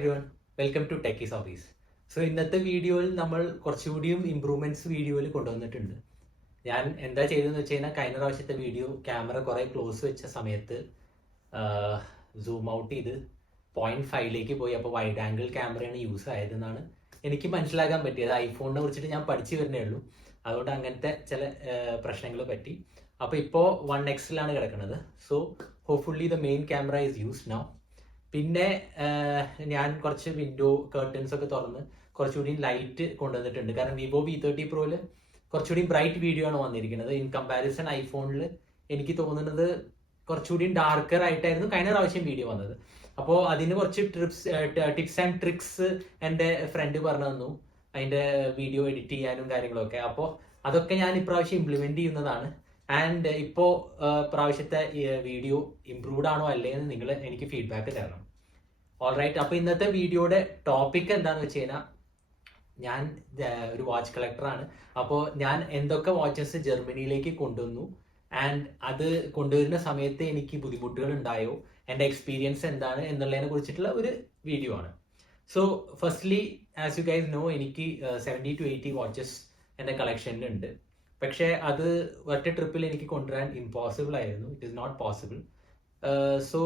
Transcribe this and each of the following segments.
Everyone, welcome to techies office. So ഇന്നത്തെ വീഡിയോയിൽ നമ്മൾ കുറച്ചുകൂടിയും ഇമ്പ്രൂവ്മെന്റ്സ് വീഡിയോയിൽ കൊണ്ടുവന്നിട്ടുണ്ട്. ഞാൻ എന്താ ചെയ്തതെന്ന് വെച്ച് കഴിഞ്ഞാൽ കഴിഞ്ഞ പ്രാവശ്യത്തെ വീഡിയോ ക്യാമറ കുറേ ക്ലോസ് വെച്ച സമയത്ത് സൂം ഔട്ട് ചെയ്ത് 0.5 പോയി. അപ്പോൾ വൈഡ് ആംഗിൾ ക്യാമറയാണ് യൂസ് ആയതെന്നാണ് എനിക്ക് മനസ്സിലാക്കാൻ പറ്റിയത്. ഐഫോണിനെ കുറിച്ചിട്ട് ഞാൻ പഠിച്ചു വരുന്നേ ഉള്ളൂ, അതുകൊണ്ട് അങ്ങനത്തെ ചില പ്രശ്നങ്ങൾ പറ്റി. അപ്പോൾ ഇപ്പോൾ 1x കിടക്കുന്നത്. So hopefully the main camera is used now. പിന്നെ ഞാൻ കുറച്ച് വിൻഡോ കർട്ടൻസ് ഒക്കെ തുറന്ന് കുറച്ചുകൂടി ലൈറ്റ് കൊണ്ടുവന്നിട്ടുണ്ട്. കാരണം വിവോ V30 Proയിൽ കുറച്ചുകൂടി ബ്രൈറ്റ് വീഡിയോ ആണ് വന്നിരിക്കുന്നത്. ഇൻ കമ്പാരിസൺ ഐഫോണിൽ എനിക്ക് തോന്നുന്നത് കുറച്ചുകൂടി ഡാർക്കർ ആയിട്ടായിരുന്നു കഴിഞ്ഞ പ്രാവശ്യം വീഡിയോ വന്നത്. അപ്പോൾ അതിന് കുറച്ച് ടിപ്സ് ആൻഡ് ട്രിക്സ് എൻ്റെ ഫ്രണ്ട് പറഞ്ഞു തന്നു, അതിൻ്റെ വീഡിയോ എഡിറ്റ് ചെയ്യാനും കാര്യങ്ങളൊക്കെ. അപ്പോൾ അതൊക്കെ ഞാൻ ഇപ്രാവശ്യം ഇംപ്ലിമെന്റ് ചെയ്യുന്നതാണ്. ആൻഡ് ഇപ്പോൾ പ്രാവശ്യത്തെ വീഡിയോ ഇംപ്രൂവ്ഡ് ആണോ അല്ലേ എന്ന് നിങ്ങൾ എനിക്ക് ഫീഡ്ബാക്ക് തരണം. ഓൾറൈറ്റ്, അപ്പോൾ ഇന്നത്തെ വീഡിയോയുടെ ടോപ്പിക് എന്താണെന്ന് വെച്ച് കഴിഞ്ഞാൽ, ഞാൻ ഒരു വാച്ച് കളക്ടറാണ്. അപ്പോൾ ഞാൻ എന്തൊക്കെ വാച്ചസ് ജർമ്മനിയിലേക്ക് കൊണ്ടുവന്നു ആൻഡ് അത് കൊണ്ടുവരുന്ന സമയത്ത് എനിക്ക് ബുദ്ധിമുട്ടുകൾ ഉണ്ടായോ, എൻ്റെ എക്സ്പീരിയൻസ് എന്താണ് എന്നുള്ളതിനെ കുറിച്ചിട്ടുള്ള ഒരു വീഡിയോ ആണ്. So firstly, as you guys know, എനിക്ക് 70 to 80 വാച്ചസ് എൻ്റെ കളക്ഷനിലുണ്ട്. പക്ഷേ അത് ഒറ്റ ട്രിപ്പിൽ എനിക്ക് കൊണ്ടുവരാൻ ഇമ്പോസിബിൾ ആയിരുന്നു. It is not possible. So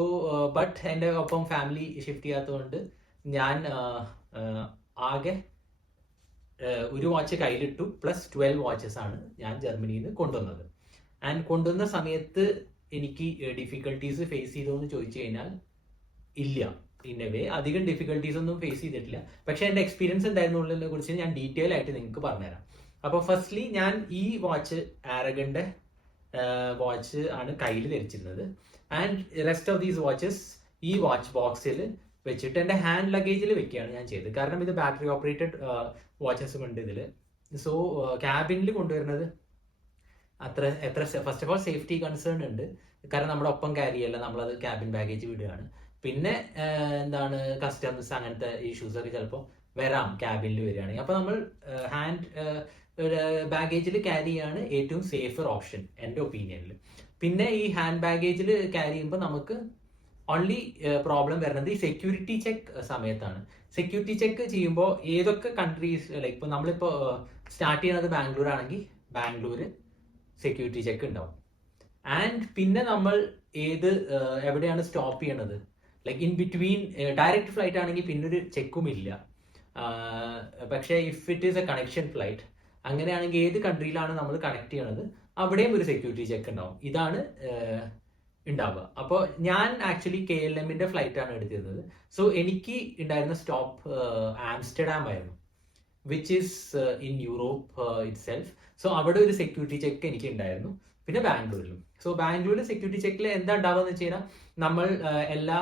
but എൻ്റെ ഒപ്പം ഫാമിലി ഷിഫ്റ്റ് ചെയ്യാത്തതുകൊണ്ട് ഞാൻ ആകെ ഒരു വാച്ച് കയ്യിലിട്ടു, പ്ലസ് 12 വാച്ചസ് ആണ് ഞാൻ ജർമ്മനിയിൽ നിന്ന് കൊണ്ടുവന്നത്. ആൻഡ് കൊണ്ടുവന്ന സമയത്ത് എനിക്ക് ഡിഫിക്കൽട്ടീസ് ഫേസ് ചെയ്തോ എന്ന് ചോദിച്ചു കഴിഞ്ഞാൽ ഇല്ല. ഇന്നവേ അധികം ഡിഫിക്കൽട്ടീസ് ഒന്നും ഫേസ് ചെയ്തിട്ടില്ല. പക്ഷേ എൻ്റെ എക്സ്പീരിയൻസ് എന്തായിരുന്നുള്ളതിനെ കുറിച്ച് ഞാൻ ഡീറ്റെയിൽ ആയിട്ട് നിങ്ങൾക്ക് പറഞ്ഞുതരാം. അപ്പോൾ ഫസ്റ്റ്ലി, ഞാൻ ഈ വാച്ച് ആരഗന്റെ വാച്ച് ആണ് കയ്യിൽ ധരിച്ചിരുന്നത്. And rest of these watches ഈ വാച്ച് ബോക്സിൽ വെച്ചിട്ട് എൻ്റെ ഹാൻഡ് ലഗേജിൽ വെക്കുകയാണ് ഞാൻ ചെയ്തത്. കാരണം ഇത് ബാറ്ററി ഓപ്പറേറ്റഡ് വാച്ചസും ഉണ്ട് ഇതിൽ. സോ ക്യാബിനിൽ കൊണ്ടുവരുന്നത് എത്ര first of all safety concern ഉണ്ട്. കാരണം നമ്മുടെ ഒപ്പം ക്യാരി ചെയ്യല്ല, നമ്മളത് ക്യാബിൻ ബാഗേജ് വിടുകയാണ്. പിന്നെ എന്താണ്, കസ്റ്റംസ് അങ്ങനത്തെ ഇഷ്യൂസ് ഒക്കെ ചിലപ്പോൾ വരാം ക്യാബിനിൽ വരികയാണെങ്കിൽ. അപ്പോൾ നമ്മൾ ഹാൻഡ് ബാഗേജിൽ ക്യാരി ചെയ്യാണ് ഏറ്റവും സേഫർ ഓപ്ഷൻ എൻ്റെ ഒപ്പീനിയനിൽ. പിന്നെ ഈ ഹാൻഡ് ബാഗേജിൽ ക്യാരി ചെയ്യുമ്പോൾ നമുക്ക് ഓൺലി പ്രോബ്ലം വരുന്നത് ഈ സെക്യൂരിറ്റി ചെക്ക് സമയത്താണ്. സെക്യൂരിറ്റി ചെക്ക് ചെയ്യുമ്പോൾ ഏതൊക്കെ കൺട്രീസ്, ലൈക്ക് ഇപ്പോൾ നമ്മളിപ്പോൾ സ്റ്റാർട്ട് ചെയ്യുന്നത് ബാംഗ്ലൂർ ആണെങ്കിൽ ബാംഗ്ലൂർ സെക്യൂരിറ്റി ചെക്ക് ഉണ്ടാവും. ആൻഡ് പിന്നെ നമ്മൾ എവിടെയാണ് സ്റ്റോപ്പ് ചെയ്യണത്, like in between direct flight ആണെങ്കിൽ പിന്നൊരു ചെക്കും ഇല്ല. പക്ഷേ if it is A connection flight, അങ്ങനെയാണെങ്കിൽ ഏത് കൺട്രിയിലാണ് നമ്മൾ കണക്ട് ചെയ്യണത് അവിടെയും ഒരു സെക്യൂരിറ്റി ചെക്ക് ഉണ്ടാവും. ഇതാണ് ഉണ്ടാവുക. അപ്പോൾ ഞാൻ ആക്ച്വലി KLMന്റെ ഫ്ലൈറ്റ് ആണ് എടുത്തിരുന്നത്. സോ എനിക്ക് ഉണ്ടായിരുന്ന സ്റ്റോപ്പ് ആംസ്റ്റർഡാം ആയിരുന്നു, which is in Europe it self. So അവിടെ ഒരു സെക്യൂരിറ്റി ചെക്ക് എനിക്ക് ഉണ്ടായിരുന്നു. പിന്നെ ബാംഗ്ലൂരിലും. സോ ബാംഗ്ലൂരിൽ സെക്യൂരിറ്റി ചെക്കിൽ എന്താ ഉണ്ടാവുക എന്ന് വെച്ച് കഴിഞ്ഞാൽ, നമ്മൾ എല്ലാ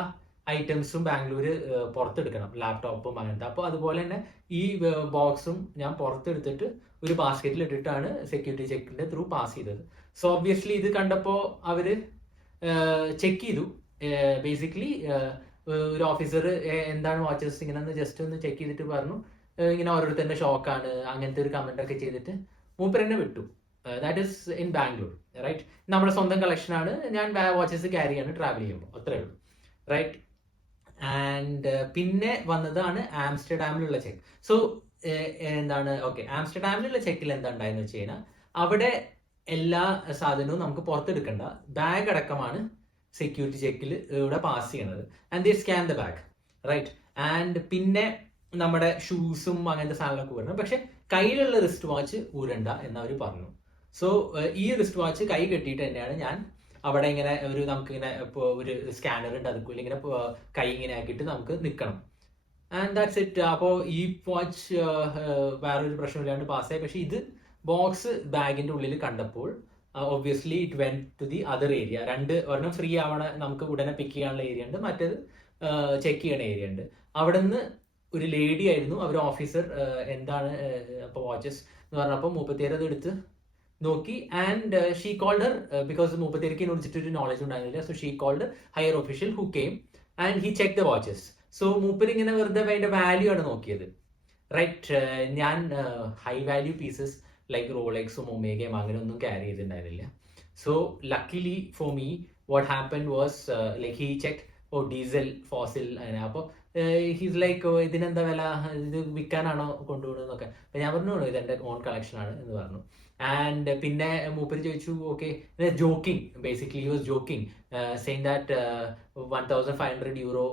ഐറ്റംസും ബാംഗ്ലൂർ പുറത്തെടുക്കണം, ലാപ്ടോപ്പും അങ്ങനത്തെ. അപ്പോൾ അതുപോലെ തന്നെ ഈ ബോക്സും ഞാൻ പുറത്തെടുത്തിട്ട് ഒരു ബാസ്ക്കറ്റിൽ ഇട്ടിട്ടാണ് സെക്യൂരിറ്റി ചെക്കിന്റെ ത്രൂ പാസ് ചെയ്തത്. സോ ഒബ്വിയസ്ലി ഇത് കണ്ടപ്പോൾ അവർ ചെക്ക് ചെയ്തു. ബേസിക്കലി ഒരു ഓഫീസർ എന്താണ് വാച്ചസ് ഇങ്ങനെ ജസ്റ്റ് ഒന്ന് ചെക്ക് ചെയ്തിട്ട് പറഞ്ഞു, ഇങ്ങനെ ഓരോരുത്തരുടെ ഷോക്കാണ്, അങ്ങനത്തെ ഒരു കമന്റ് ഒക്കെ ചെയ്തിട്ട് മൂപ്പർ എന്നെ വിട്ടു. That is in Bangalore, right. നമ്മുടെ സ്വന്തം കളക്ഷൻ ആണ്, ഞാൻ വാച്ചസ് ക്യാരി ചെയ്യാണ് ട്രാവൽ ചെയ്യുമ്പോൾ, അത്രേ ഉള്ളൂ, റൈറ്റ്. ആൻഡ് പിന്നെ വന്നതാണ് ആംസ്റ്റർഡാമിലുള്ള ചെക്ക്. സോ എന്താണ്, ഓക്കെ, ആംസ്റ്റർഡാമിലുള്ള ചെക്കിൽ എന്താ ഉണ്ടായെന്ന് വെച്ച് കഴിഞ്ഞാൽ, അവിടെ എല്ലാ സാധനവും നമുക്ക് പുറത്തെടുക്കണ്ട, ബാഗ് അടക്കമാണ് സെക്യൂരിറ്റി ചെക്കിൽ ഇവിടെ പാസ് ചെയ്യണത്. And they scan the bag, right. And പിന്നെ നമ്മുടെ ഷൂസും അങ്ങനത്തെ സാധനങ്ങളൊക്കെ ഊരണം. പക്ഷെ കയ്യിലുള്ള റിസ്റ്റ് വാച്ച് ഊരണ്ട എന്നവർ പറഞ്ഞു. സോ ഈ റിസ്റ്റ് വാച്ച് കൈ കെട്ടിയിട്ട് തന്നെയാണ് ഞാൻ അവിടെ ഇങ്ങനെ നമുക്കിങ്ങനെ ഇപ്പോൾ ഒരു സ്കാനർ ഉണ്ട്, അതുപോലെ ഇങ്ങനെ കൈ ഇങ്ങനെ ആക്കിയിട്ട് നമുക്ക് നിൽക്കണം. And that's it. അപ്പോൾ ഈ വാച്ച് വേറൊരു പ്രശ്നമില്ലാണ്ട് പാസ്സായി. പക്ഷെ ഇത് ബോക്സ് ബാഗിന്റെ ഉള്ളിൽ കണ്ടപ്പോൾ obviously it went to the other area. ഒരെണ്ണം ഫ്രീ ആവണ, നമുക്ക് ഉടനെ പിക്ക് ചെയ്യാനുള്ള ഏരിയ ഉണ്ട്, മറ്റേത് ചെക്ക് ചെയ്യണ ഏരിയ ഉണ്ട്. അവിടെ നിന്ന് ഒരു ലേഡി ആയിരുന്നു, അവർ ഓഫീസർ, എന്താണ് അപ്പോൾ വാച്ചസ് എന്ന് പറഞ്ഞപ്പോൾ മൂപ്പത്തിയേര് അത് എടുത്ത് നോക്കി. And she called her, because മൂപ്പത്തിയേർക്ക് ഇതിനൊരു നോളജ് ഉണ്ടായിരുന്നില്ല. So she called higher official who came and he check the watches. So മൂപ്പർ ഇങ്ങനെ വെറുതെ അതിന്റെ വാല്യൂ ആണ് നോക്കിയത്, റൈറ്റ്. ഞാൻ ഹൈ വാല്യൂ പീസസ് ലൈക്ക് റോളെക്സും ഒമേഗയും അങ്ങനെ ഒന്നും ക്യാരി ചെയ്തിട്ടുണ്ടായിരുന്നില്ല. So luckily for me what happen was, like he check Diesel, Fossil അങ്ങനെ. അപ്പോൾ ഹീസ് ലൈക്ക് ഇതിനെന്താ വില, ഇത് വിൽക്കാനാണോ കൊണ്ടുപോകുന്നതെന്നൊക്കെ. അപ്പം ഞാൻ പറഞ്ഞു ഇതെൻ്റെ ഓൺ കളക്ഷനാണ് എന്ന് പറഞ്ഞു. ആൻഡ് പിന്നെ മൂപ്പര് ചോദിച്ചു okay, joking basically was joking saying that 1,500 euro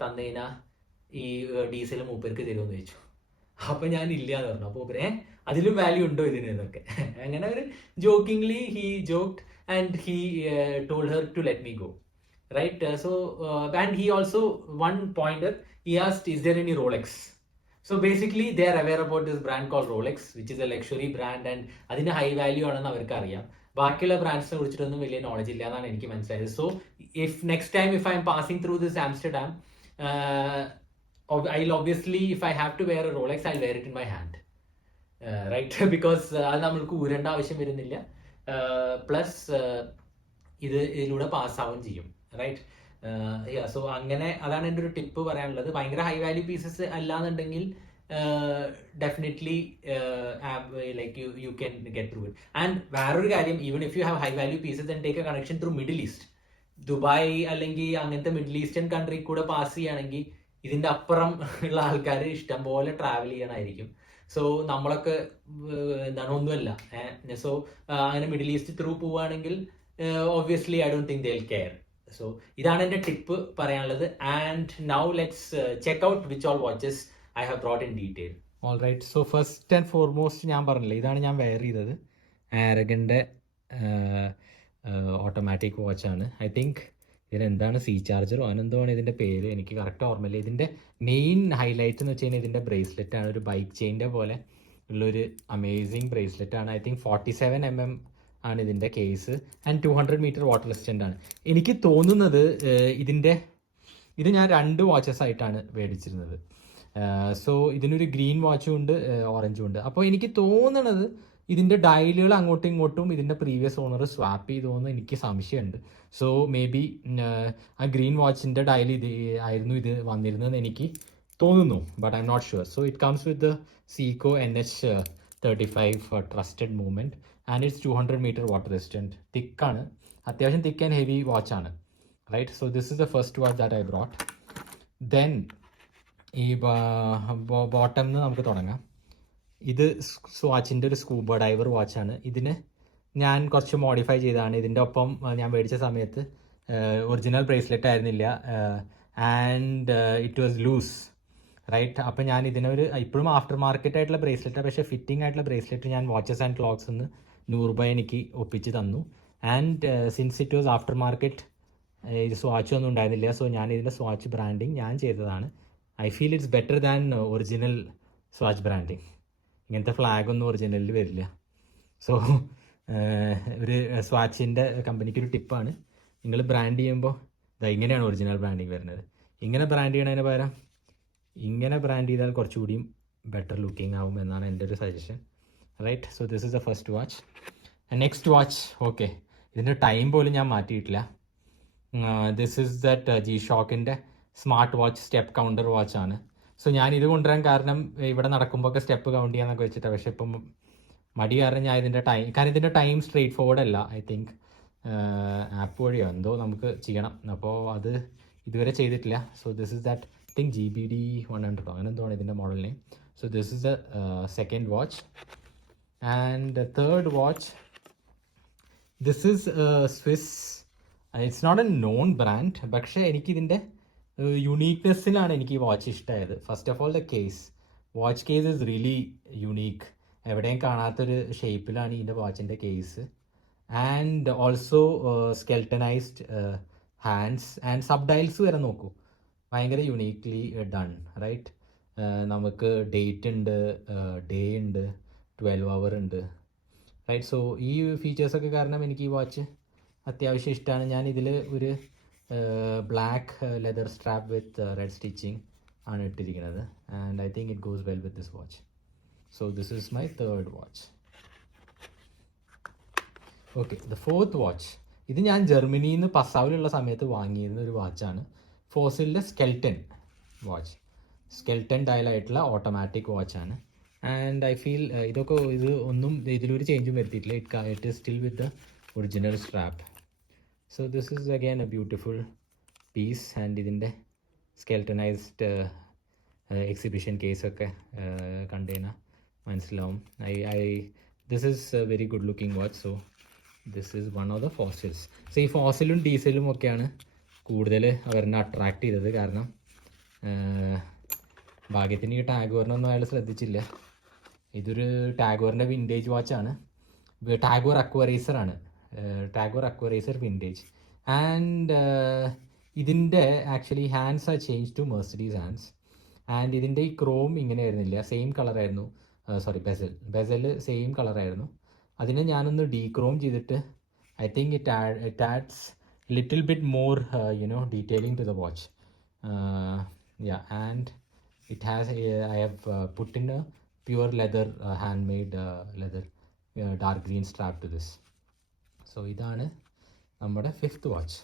തന്നതിനാ ഈ ഡീസൽ മൂപ്പർക്ക് തരുമെന്ന് ചോദിച്ചു. അപ്പം ഞാൻ ഇല്ല എന്ന് പറഞ്ഞു. അപ്പോൾ മൂപ്പര് അതിലും വാല്യൂ ഉണ്ടോ ഇതിന് എന്നൊക്കെ. അങ്ങനെ ഒരു jokingly he joked and he told her to let me go. Right, and he also, one pointer, he asked, is there any Rolex? So basically they are aware about this brand called Rolex, which is a luxury brand, and അതിന് high value ആണെന്ന് അവർക്ക് അറിയാം. ബാക്കിയുള്ള ബ്രാൻഡ്സിനെ കുറിച്ചിട്ടൊന്നും വലിയ knowledge ഇല്ല എന്നാണ് എനിക്ക് മനസ്സിലായത്. So if next time if I M passing through this Amsterdam, I'll obviously, if I have to wear a Rolex, I'll wear it in my hand, right? Because അത് നമ്മൾക്ക് ഊരേണ്ട ആവശ്യം വരുന്നില്ല, പ്ലസ് ഇതിലൂടെ പാസ്സാവുകയും ചെയ്യും, റൈറ്റ്? സോ അങ്ങനെ അതാണ് എൻ്റെ ഒരു ടിപ്പ് പറയാനുള്ളത്. ഭയങ്കര ഹൈ വാല്യൂ പീസസ് അല്ലാന്നുണ്ടെങ്കിൽ definitely like you can get through it. And വേറൊരു കാര്യം, even if you have high value pieces and take A connection through middle east, Dubai അല്ലെങ്കിൽ അങ്ങനത്തെ മിഡിൽ ഈസ്റ്റേൺ കൺട്രി കൂടെ പാസ് ചെയ്യുകയാണെങ്കിൽ ഇതിൻ്റെ അപ്പുറം ഉള്ള ആൾക്കാർ ഇഷ്ടം പോലെ ട്രാവൽ ചെയ്യണമായിരിക്കും. സോ നമ്മളൊക്കെ എന്താണ് ഒന്നുമല്ല. സോ അങ്ങനെ മിഡിൽ ഈസ്റ്റ് ത്രൂ പോവുകയാണെങ്കിൽ obviously I don't think they'll care. So ഇതാണ് എൻ്റെ ടിപ്പ് പറയാനുള്ളത്. And now let's check out which all watches I have brought in detail. All right, so first and foremost ഞാൻ പറഞ്ഞില്ലേ, ഇതാണ് ഞാൻ wear ചെയ്തത്. ആരഗൻ്റെ ഓട്ടോമാറ്റിക് വാച്ചാണ്. ഐ തിങ്ക് ഇതിനെന്താണ് സി ചാർജറോ അനെന്തോമാണ് ഇതിൻ്റെ പേര്, എനിക്ക് കറക്റ്റ് ഓർമ്മയില്ല. ഇതിൻ്റെ മെയിൻ ഹൈലൈറ്റ് എന്ന് വെച്ച് കഴിഞ്ഞാൽ ഇതിൻ്റെ ബ്രേസ്ലെറ്റ് ആണ്. ഒരു ബൈക്ക് ചെയിൻ്റെ പോലെ ഉള്ളൊരു അമേസിങ് ബ്രേസ്ലെറ്റ് ആണ്. ഐ തിങ്ക് 47 mm ആണ് ഇതിൻ്റെ case, and 200 meter water resistant ആണ്. എനിക്ക് തോന്നുന്നത് ഇത് ഞാൻ 2 വാച്ചസ് ആയിട്ടാണ് മേടിച്ചിരുന്നത്. സോ ഇതിനൊരു ഗ്രീൻ വാച്ചും ഉണ്ട്, ഓറഞ്ചും ഉണ്ട്. അപ്പോൾ എനിക്ക് തോന്നണത് ഇതിൻ്റെ ഡയലുകൾ അങ്ങോട്ടും ഇങ്ങോട്ടും ഇതിൻ്റെ പ്രീവിയസ് ഓണർ സ്വാപ്പ് ചെയ്തോന്ന് എനിക്ക് സംശയമുണ്ട്. സോ മേ ബി ആ ഗ്രീൻ വാച്ചിൻ്റെ ഡയൽ ആയിരുന്നു ഇത് വന്നിരുന്നതെന്ന് എനിക്ക് തോന്നുന്നു, but I M not sure. So it comes with Seiko NH35 trusted movement and it's 200 meter water resistant. തിക്കാണ്, അത്യാവശ്യം തിക്ക് ആൻഡ് ഹെവി വാച്ചാണ്, right? So this is the first watch that I brought. Then ഈ bottom നമുക്ക് തുടങ്ങാം. ഇത് സ്വാച്ചിൻ്റെ ഒരു scuba diver വാച്ചാണ്. ഇതിന് ഞാൻ കുറച്ച് മോഡിഫൈ ചെയ്തതാണ്. ഇതിൻ്റെ ഒപ്പം ഞാൻ മേടിച്ച സമയത്ത് ഒറിജിനൽ ബ്രേസ്ലെറ്റ് ആയിരുന്നില്ല, and it was loose, right? അപ്പം ഞാൻ ഇപ്പോഴും ആഫ്റ്റർ മാർക്കറ്റ് ആയിട്ടുള്ള ബ്രേസ്ലെറ്റാണ്, പക്ഷേ ഫിറ്റിംഗ് ആയിട്ടുള്ള ബ്രേസ്ലെറ്റ് ഞാൻ വാച്ചസ് ആൻഡ് ക്ലോക്സ് നിന്ന് 100 രൂപ എനിക്ക് ഒപ്പിച്ച് തന്നു. And since it was after market, ഇത് സ്വാച്ച് ഒന്നും ഉണ്ടായിരുന്നില്ല. സോ ഞാൻ ഇതിൻ്റെ സ്വാച്ച് ബ്രാൻഡിങ് ഞാൻ ചെയ്തതാണ്. I feel it's better than original swatch branding. ഇങ്ങനത്തെ ഫ്ലാഗൊന്നും ഒറിജിനലിൽ വരില്ല. സോ ഒരു സ്വാച്ചിൻ്റെ കമ്പനിക്ക് ഒരു ടിപ്പാണ്, നിങ്ങൾ ബ്രാൻഡ് ചെയ്യുമ്പോൾ ഇങ്ങനെയാണ് ഒറിജിനൽ ബ്രാൻഡിങ് വരുന്നത്. ഇങ്ങനെ ബ്രാൻഡ് ചെയ്യണതിന് പകരം ഇങ്ങനെ ബ്രാൻഡ് ചെയ്താൽ കുറച്ചുകൂടിയും ബെറ്റർ ലുക്കിംഗ് ആവും എന്നാണ് എൻ്റെ ഒരു suggestion, right? So this is the first watch. Next watch, okay, ഇതിൻ്റെ ടൈം പോലും ഞാൻ മാറ്റിയിട്ടില്ല. ദിസ് ഇസ് ദറ്റ് G-Shockൻ്റെ സ്മാർട്ട് വാച്ച് സ്റ്റെപ്പ് കൗണ്ടർ വാച്ചാണ്. സോ ഞാൻ ഇത് കൊണ്ടുവരാൻ കാരണം ഇവിടെ നടക്കുമ്പോൾ ഒക്കെ സ്റ്റെപ്പ് കൗണ്ട് ചെയ്യാന്നൊക്കെ വെച്ചിട്ടാണ്. പക്ഷേ ഇപ്പം മടി കാരണം ഞാൻ ഇതിൻ്റെ ടൈം സ്ട്രെയിറ്റ് ഫോർവേഡ് അല്ല. ഐ തിങ്ക് ആപ്പ് വഴിയോ എന്തോ നമുക്ക് ചെയ്യണം. അപ്പോൾ അത് ഇതുവരെ ചെയ്തിട്ടില്ല. So this is that think GBD 100 അങ്ങനെ എന്തോ ആണ് ഇതിൻ്റെ model name. So this is the second watch. And the third watch, this is Swiss. It's not a known brand, പക്ഷേ എനിക്കിതിൻ്റെ യുണീക്നെസ്സിലാണ് എനിക്ക് ഈ വാച്ച് ഇഷ്ടമായത്. First of all the case, watch case is really unique. എവിടെയും കാണാത്തൊരു ഷേപ്പിലാണ് ഇതിൻ്റെ വാച്ചിൻ്റെ case. And also skeletonised hands and sub dials വരെ നോക്കൂ, ഭയങ്കര യുണീക്ലി ഡൺ, റൈറ്റ്? നമുക്ക് ഡേറ്റ് ഉണ്ട്, ഡേ ഉണ്ട്, 12 hour ഉണ്ട്, റൈറ്റ്? സോ ഈ ഫീച്ചേഴ്സൊക്കെ കാരണം എനിക്ക് ഈ വാച്ച് അത്യാവശ്യം ഇഷ്ടമാണ്. ഞാൻ ഇതിൽ ഒരു black leather strap with red stitching ആണ് ഇട്ടിരിക്കുന്നത്. And I think it goes well with this watch. So this is my third watch. Okay, the fourth watch, ഇത് ഞാൻ ജർമ്മനിയിൽ നിന്ന് പസാവിലുള്ള സമയത്ത് വാങ്ങിയിരുന്ന ഒരു വാച്ചാണ്. ഫോസിലിൻ്റെ സ്കെൽട്ടൺ വാച്ച്, സ്കെൽട്ടൺ ഡയലായിട്ടുള്ള ഓട്ടോമാറ്റിക് വാച്ചാണ്. ആൻഡ് ഐ ഫീൽ ഇത് ഒന്നും ഇതിലൊരു ചേഞ്ചും വരുത്തിയിട്ടില്ല. It is still with the original strap. So this is again a beautiful piece. And ഇതിൻ്റെ സ്കെൽട്ടനൈസ്ഡ് എക്സിബിഷൻ കേസൊക്കെ കണ്ടു കഴിഞ്ഞാൽ മനസ്സിലാവും. This is A very good looking watch. So this is one of the fossils. So ഈ ഫോസിലും ഡീസലും ഒക്കെയാണ് കൂടുതൽ അവരെന്നെ attract ചെയ്തത്. കാരണം ഭാഗ്യത്തിന് ഈ ടാഗോറിനൊന്നും അയാൾ ശ്രദ്ധിച്ചില്ല. ഇതൊരു ടാഗോറിൻ്റെ വിൻറ്റേജ് വാച്ചാണ്. ടാഗോർ അക്വറൈസറാണ്. TAG Heuer Aquaracer vintage. ആൻഡ് ഇതിൻ്റെ actually hands are change to Mercedes hands. And ഇതിൻ്റെ ഈ ക്രോം ഇങ്ങനെ ആയിരുന്നില്ല, സെയിം കളറായിരുന്നു. ബെസൽ സെയിം കളറായിരുന്നു. അതിനെ ഞാനൊന്ന് ഡീക്രോം ചെയ്തിട്ട് I think it adds little bit more detailing to the watch. And it has I have put in a pure leather handmade leather dark green strap to this. So ഇതാണ് നമ്മുടെ 5th watch.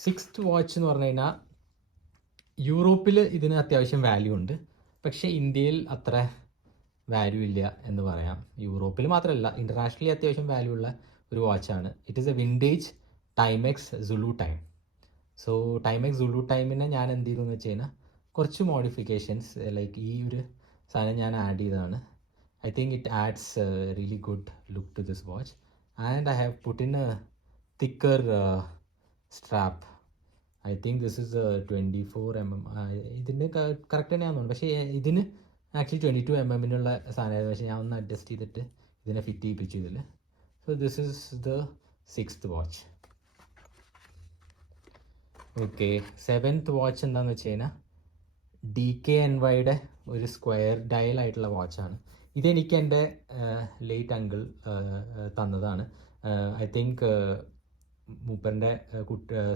6th watch എന്ന് പറഞ്ഞു കഴിഞ്ഞാൽ യൂറോപ്പിൽ ഇതിന് അത്യാവശ്യം value ഉണ്ട്, പക്ഷേ ഇന്ത്യയിൽ അത്ര വാല്യൂ ഇല്ല എന്ന് പറയാം. യൂറോപ്പിൽ മാത്രമല്ല, ഇൻ്റർനാഷണലി അത്യാവശ്യം വാല്യൂ ഉള്ള ഒരു വാച്ചാണ്. It is a vintage Timex Zulu time. So Timex Zulu ടൈമിനെ ഞാൻ എന്ത് ചെയ്തു എന്ന് വെച്ച് കഴിഞ്ഞാൽ കുറച്ച് മോഡിഫിക്കേഷൻസ് ലൈക്ക് ഈ ഒരു സാധനം ഞാൻ ആഡ് ചെയ്തതാണ്. I think it adds really good look to this watch. And I have put in a thicker strap. I think this is 24mm. ഇതിന് കറക്റ്റ് തന്നെയാണെന്ന് തോന്നുന്നു, പക്ഷേ ഇതിന് ആക്ച്വലി 22mm സാധനമായിരുന്നു. പക്ഷേ ഞാൻ ഒന്ന് അഡ്ജസ്റ്റ് ചെയ്തിട്ട് ഇതിനെ ഫിറ്റ് ചെയ്യിപ്പിച്ചു ഇതിൽ. So this is the 6th watch. Okay, 7th watch എന്താണെന്ന് വെച്ച് കഴിഞ്ഞാൽ DKNYയുടെ ഒരു സ്ക്വയർ ഡയൽ ആയിട്ടുള്ള വാച്ചാണ്. ഇതെനിക്ക് എൻ്റെ ലേറ്റ് അങ്കിൾ തന്നതാണ്. ഐ തിങ്ക് മൂപ്പറിൻ്റെ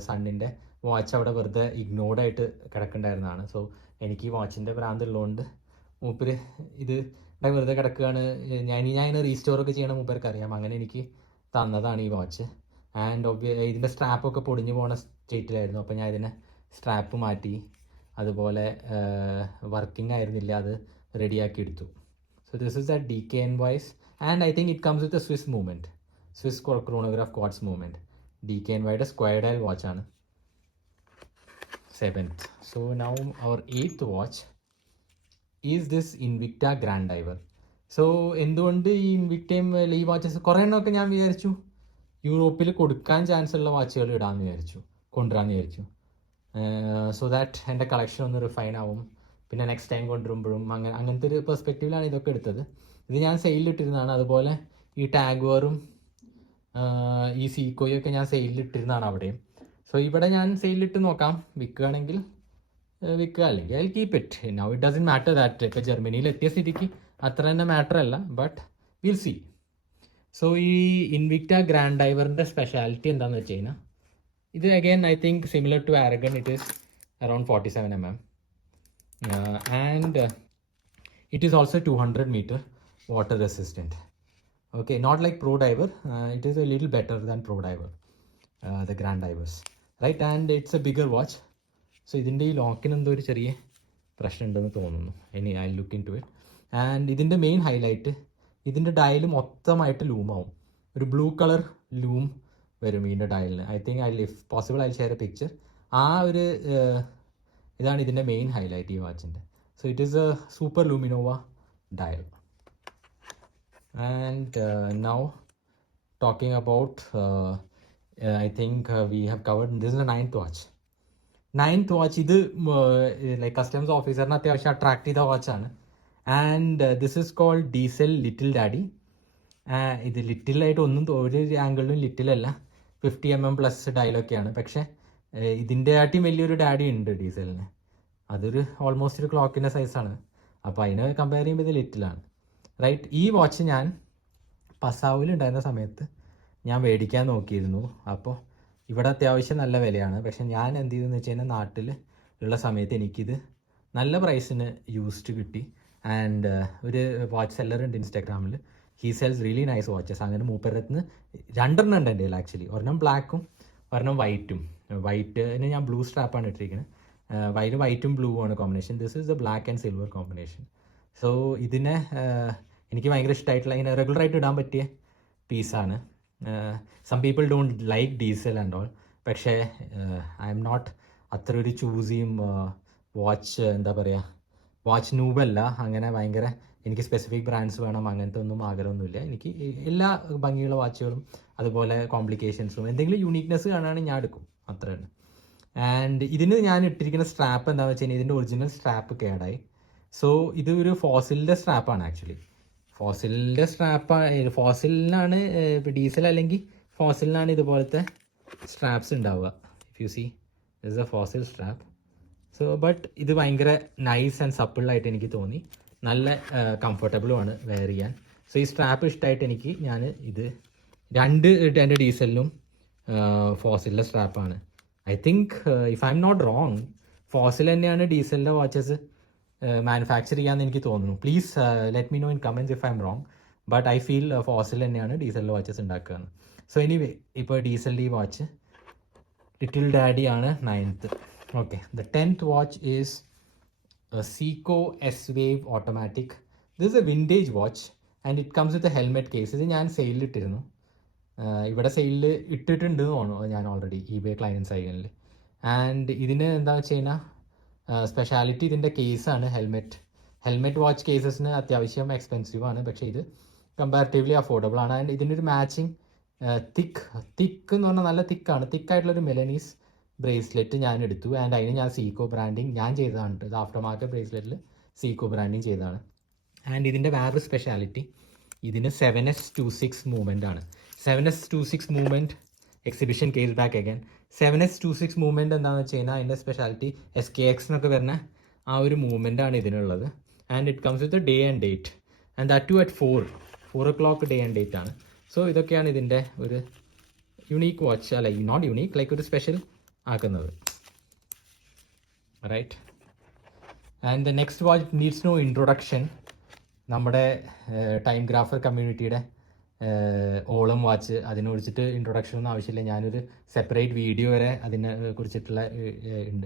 സണ്ണിൻ്റെ വാച്ച് അവിടെ വെറുതെ ഇഗ്നോർഡായിട്ട് കിടക്കുന്നുണ്ടായിരുന്നതാണ്. സോ എനിക്ക് ഈ വാച്ചിൻ്റെ ഭ്രാന്തുള്ളതുകൊണ്ട് മൂപ്പര് ഇത് വെറുതെ കിടക്കുകയാണ്, ഞാൻ റീസ്റ്റോറൊക്കെ ചെയ്യണം മൂപ്പർക്ക് അറിയാം. അങ്ങനെ എനിക്ക് തന്നതാണ് ഈ വാച്ച്. ആൻഡ് ഇതിൻ്റെ സ്ട്രാപ്പൊക്കെ പൊടിഞ്ഞു പോണ സ്റ്റേറ്റിലായിരുന്നു. അപ്പോൾ ഞാൻ ഇതിനെ സ്ട്രാപ്പ് മാറ്റി, അതുപോലെ വർക്കിംഗ് ആയിരുന്നില്ല, അത് റെഡിയാക്കി എടുത്തു. So this is the DKNY's. And I think it comes with a Swiss movement, Swiss chronograph quartz movement. DKNYയുടെ സ്ക്വയർ ഡയൽ വാച്ചാണ് 7th. So now our 8th watch is this Invicta grand diver. So എന്തുകൊണ്ട് ഈ ഇൻവിക്റ്റയും ഈ watches കുറേ എണ്ണമൊക്കെ ഞാൻ വിചാരിച്ചു യൂറോപ്പിൽ കൊടുക്കാൻ ചാൻസ് ഉള്ള വാച്ചുകൾ കൊണ്ടുവരാമെന്ന് വിചാരിച്ചു. സോ ദാറ്റ് എൻ്റെ കളക്ഷൻ ഒന്ന് റിഫൈൻ ആവും, പിന്നെ നെക്സ്റ്റ് ടൈം കൊണ്ടുവരുമ്പോഴും അങ്ങനത്തെ ഒരു പെർസ്പെക്റ്റീവിലാണ് ഇതൊക്കെ എടുത്തത്. ഇത് ഞാൻ സെയിലിട്ടിരുന്നതാണ്. അതുപോലെ ഈ ടാഗ്വറും ഈ സീക്കോയും ഒക്കെ ഞാൻ സെയിലിട്ടിരുന്നതാണ് അവിടെയും. സോ ഇവിടെ ഞാൻ സെയിലിട്ട് നോക്കാം, വിൽക്കുകയാണെങ്കിൽ വിൽക്കുക, അല്ലെങ്കിൽ I keep it. Now it doesn't matter that ഇപ്പോൾ ജർമ്മനിയിൽ എത്തിയ സ്ഥിതിക്ക് അത്ര തന്നെ മാറ്റർ അല്ല, ബട്ട് വിൽ സി. സോ ഈ ഇൻവിക്റ്റ ഗ്രാൻഡ് ഡൈവറിൻ്റെ സ്പെഷ്യാലിറ്റി എന്താണെന്ന് വെച്ച് കഴിഞ്ഞാൽ ഇത് again I think similar to Aragon. It is around 47mm and it is also 200 meter water resistant. Okay, not like Pro Diver, it is a little better than Pro Diver, the Grand Divers, right? And it's a bigger watch. So ഇതിൻ്റെ ഈ ലോക്കിന് എന്തോ ഒരു ചെറിയ പ്രശ്നം ഉണ്ടെന്ന് തോന്നുന്നു. ഇനി I look into it. And ഇതിൻ്റെ മെയിൻ ഹൈലൈറ്റ്, ഇതിൻ്റെ ഡയൽ മൊത്തമായിട്ട് ലൂമാവും. ഒരു ബ്ലൂ കളർ ലൂം വരും ഇതിൻ്റെ ഡയലിന്. I think if possible I share a picture. ആ ഒരു ഇതാണ് ഇതിൻ്റെ മെയിൻ ഹൈലൈറ്റ് ഈ വാച്ചിൻ്റെ. So it is a super LumiNova dial. And now talking about I think we have covered, this is the 9th watch. 9th watch ഇത് like customs ഓഫീസറിനെ അത്യാവശ്യം attract ചെയ്ത വാച്ചാണ്. And this is called Diesel Little Daddy. ഇത് ലിറ്റിലായിട്ട് ഒന്നും ഒരു ആംഗിളിലും ലിറ്റിലല്ല, 50mm plus ഡയലൊക്കെയാണ്. പക്ഷേ ഇതിൻ്റെ ആട്ടിയും വലിയൊരു ഡാഡി ഉണ്ട് ഡീസലിന്. അതൊരു ഓൾമോസ്റ്റ് ഒരു ക്ലോക്കിൻ്റെ സൈസാണ്. അപ്പോൾ അതിനെ കമ്പയർ ചെയ്യുമ്പോൾ ഇത് ലിറ്റിലാണ്, റൈറ്റ്. ഈ വാച്ച് ഞാൻ പസാവിലുണ്ടായിരുന്ന സമയത്ത് ഞാൻ മേടിക്കാൻ നോക്കിയിരുന്നു. അപ്പോൾ ഇവിടെ അത്യാവശ്യം നല്ല വിലയാണ്. പക്ഷെ ഞാൻ എന്ത് ചെയ്തെന്ന് വെച്ച് കഴിഞ്ഞാൽ നാട്ടിൽ ഉള്ള സമയത്ത് എനിക്കിത് നല്ല പ്രൈസിന് യൂസ്ഡ് കിട്ടി. ആൻഡ് ഒരു വാച്ച് സെല്ലർ ഉണ്ട് ഇൻസ്റ്റാഗ്രാമിൽ, he cells really nice watches. അങ്ങനെ മൂപ്പരത്തിന് 2 എണ്ണം ഉണ്ട് എൻ്റെ കയ്യിൽ ആക്ച്വലി. ഒരെണ്ണം ബ്ലാക്കും ഒരെണ്ണം വൈറ്റും. വൈറ്റിന് ഞാൻ ബ്ലൂ സ്ട്രാപ്പാണ് ഇട്ടിരിക്കുന്നത്. വൈറ്റും ബ്ലൂ ആണ് combination. This is the black and silver combination. So ഇതിനെ എനിക്ക് ഭയങ്കര ഇഷ്ടമായിട്ടുള്ള, ഇങ്ങനെ റെഗുലറായിട്ട് ഇടാൻ പറ്റിയ പീസാണ്. Some people don't like Diesel and all, പക്ഷേ ഐ എം നോട്ട് അത്ര ഒരു ചൂസിയും വാച്ച് എന്താ പറയുക വാച്ച് നൂബല്ല. അങ്ങനെ ഭയങ്കര എനിക്ക് സ്പെസിഫിക് ബ്രാൻഡ്സ് വേണം അങ്ങനത്തെ ഒന്നും ആഗ്രഹമൊന്നുമില്ല. എനിക്ക് എല്ലാ ഭംഗിയുള്ള വാച്ചുകളും അതുപോലെ കോംപ്ലിക്കേഷൻസും എന്തെങ്കിലും യൂണീക്നെസ് കാണുകയാണെങ്കിൽ ഞാൻ എടുക്കും, അത്രയാണ്. ആൻഡ് ഇതിന് ഞാൻ ഇട്ടിരിക്കുന്ന സ്ട്രാപ്പ് എന്താണെന്ന് വെച്ച് കഴിഞ്ഞാൽ ഇതിൻ്റെ ഒറിജിനൽ സ്ട്രാപ്പ് കേടായി. സോ ഇത് ഒരു ഫോസിലിൻ്റെ സ്ട്രാപ്പാണ് ആക്ച്വലി. ഫോസിലിൻ്റെ സ്ട്രാപ്പാണ്, ഫോസിലിനാണ് ഇപ്പോൾ ഡീസൽ അല്ലെങ്കിൽ ഫോസിലിനാണ് ഇതുപോലത്തെ സ്ട്രാപ്സ് ഉണ്ടാവുക. If you see this a Fossil strap. So but ഇത് ഭയങ്കര നൈസ് ആൻഡ് സപ്പിളായിട്ട് എനിക്ക് തോന്നി, നല്ല കംഫർട്ടബിളുമാണ് വെയർ ചെയ്യാൻ. സോ ഈ സ്ട്രാപ്പ് ഇഷ്ടമായിട്ട് എനിക്ക് ഞാൻ ഇത് എൻ്റെ ഡീസലിനും ഫോസിലിൻ്റെ സ്ട്രാപ്പാണ്. I think if I M not wrong Fossil തന്നെയാണ് ഡീസലിൻ്റെ വാച്ചസ് മാനുഫാക്ചർ ചെയ്യാമെന്ന് എനിക്ക് തോന്നുന്നു. Please let me know in comments if I am wrong. But I feel Fossil തന്നെയാണ് ഡീസലിൻ്റെ വാച്ചസ് ഉണ്ടാക്കുകയെന്ന്. സോ എനിവേ ഇപ്പോൾ ഡീസലിൻ്റെ ഈ വാച്ച് ലിറ്റിൽ ഡാഡി ആണ് 9th. Okay, the 10th watch is Seiko S-Wave Automatic. This is a vintage watch and it comes with a helmet case. ഇത് ഞാൻ സെയിലിട്ടിരുന്നു, ഇവിടെ സെയിലിൽ ഇട്ടിട്ടുണ്ട് തോന്നുന്നു ഞാൻ ഓൾറെഡി eBay ക്ലയൻറ്റ് സൈറ്റിൽ. ആൻഡ് ഇതിന് എന്താ വെച്ച് കഴിഞ്ഞാൽ സ്പെഷ്യാലിറ്റി ഇതിൻ്റെ കേസാണ്. ഹെൽമെറ്റ് വാച്ച് കേസസിന് അത്യാവശ്യം എക്സ്പെൻസീവ് ആണ്, പക്ഷേ ഇത് കമ്പാരിറ്റീവ്ലി അഫോർഡബിൾ ആണ്. ആൻഡ് ഇതിനൊരു മാച്ചിങ് തിക്ക് എന്ന് പറഞ്ഞാൽ നല്ല തിക്കായിട്ടുള്ളൊരു മെലനീസ് ബ്രേസ്ലെറ്റ് ഞാൻ എടുത്തു. ആൻഡ് അതിന് ഞാൻ സീക്കോ ബ്രാൻഡിങ് ഞാൻ ചെയ്തതാണ്. ഇത് ആഫ്റ്റർ മാർക്കറ്റ് ബ്രേസ്ലെറ്റിൽ സീക്കോ ബ്രാൻഡിങ് ചെയ്തതാണ്. ആൻഡ് ഇതിൻ്റെ വേറൊരു സ്പെഷ്യാലിറ്റി, ഇതിന് 7S26 മൂവ്മെൻ്റ് ആണ്. 7S26 movement exhibition case back again. 7S26 movement എന്താണെന്ന് വെച്ച് കഴിഞ്ഞാൽ അതിൻ്റെ സ്പെഷ്യാലിറ്റി SKX എന്നൊക്കെ വരുന്ന ആ ഒരു മൂവ്മെൻ്റ് ആണ് ഇതിനുള്ളത്. And it comes with day and date and that too at 4 o'clock day and date ആണ്. സോ ഇതൊക്കെയാണ് ഇതിൻ്റെ ഒരു യുണീക്ക് വാച്ച്, അല്ല നോട്ട് യുണീക്ക്, ലൈക്ക് ഒരു സ്പെഷ്യൽ ആക്കുന്നത്. Right. And the next watch needs no introduction. നമ്മുടെ ടൈം ഗ്രാഫർ കമ്മ്യൂണിറ്റിയുടെ ഓളം വാച്ച്, അതിനെ കുറിച്ചിട്ട് ഇൻട്രൊഡക്ഷൻ ഒന്നും ആവശ്യമില്ല. ഞാനൊരു സെപ്പറേറ്റ് വീഡിയോ വരെ അതിനെ കുറിച്ചിട്ടുള്ള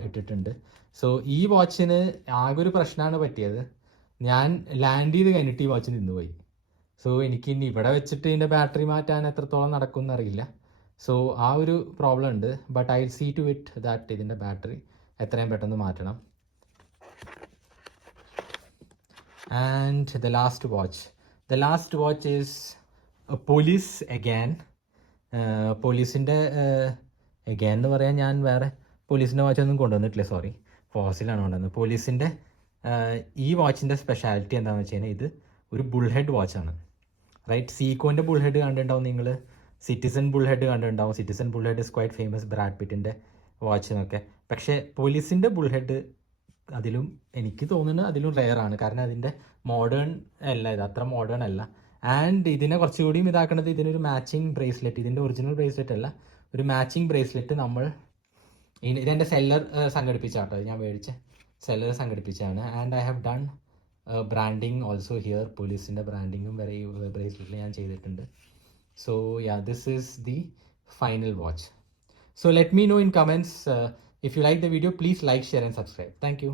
ഇട്ടിട്ടുണ്ട്. സോ ഈ വാച്ചിന് ആകെ ഒരു പ്രശ്നമാണ് പറ്റിയത്, ഞാൻ ലാൻഡ് ചെയ്ത് കഴിഞ്ഞിട്ട് ഈ വാച്ച് നിന്നുപോയി. സോ എനിക്ക് ഇനി ഇവിടെ വെച്ചിട്ട് ഇതിൻ്റെ ബാറ്ററി മാറ്റാൻ എത്രത്തോളം നടക്കുമെന്ന് അറിയില്ല. സോ ആ ഒരു പ്രോബ്ലം ഉണ്ട്. But I see to it that ഇതിൻ്റെ ബാറ്ററി എത്രയും പെട്ടെന്ന് മാറ്റണം. And the last watch is Police again. പോലീസിൻ്റെ അഗൈൻ എന്ന് പറയാൻ ഞാൻ വേറെ പോലീസിൻ്റെ വാച്ചൊന്നും കൊണ്ടുവന്നിട്ടില്ല, സോറി, ഫോസിലാണ് കൊണ്ടുവന്നത്. പോലീസിൻ്റെ ഈ വാച്ചിൻ്റെ സ്പെഷ്യാലിറ്റി എന്താണെന്ന് വെച്ച് കഴിഞ്ഞാൽ ഇത് ഒരു ബുൾ ഹെഡ് വാച്ചാണ്. റൈറ്റ്, സീക്കോൻ്റെ ബുൾ ഹെഡ് കണ്ടിട്ടുണ്ടാവും നിങ്ങൾ, സിറ്റിസൺ ബുൾ ഹെഡ് കണ്ടിട്ടുണ്ടാവും. Citizen bullhead is quite famous, Brad പിറ്റിൻ്റെ വാച്ചിനൊക്കെ. പക്ഷേ പോലീസിൻ്റെ ബുൾ ഹെഡ് അതിലും എനിക്ക് തോന്നുന്നത് അതിലും റെയർ ആണ്, കാരണം അതിൻ്റെ മോഡേൺ അല്ല, ഇത് അത്ര മോഡേൺ അല്ല. ആൻഡ് ഇതിനെ കുറച്ചുകൂടിയും ഇതാക്കുന്നത് ഇതിനൊരു മാച്ചിങ് ബ്രേസ്ലെറ്റ്, ഇതിൻ്റെ ഒറിജിനൽ ബ്രേസ്ലെറ്റ് അല്ല, ഒരു മാച്ചിങ് ബ്രേസ്ലെറ്റ് നമ്മൾ ഇതെൻ്റെ സെല്ലർ സംഘടിപ്പിച്ചാട്ടോ, ഞാൻ മേടിച്ച സെല്ലർ സംഘടിപ്പിച്ചാണ്. And I have done branding also here, പോലീസിൻ്റെ ബ്രാൻഡിങ്ങും വരെ ഈ ബ്രേസ്ലെറ്റിൽ ഞാൻ ചെയ്തിട്ടുണ്ട്. So yeah, this is the final watch. So let me know in comments if you like the video. Please like, share and subscribe. Thank you.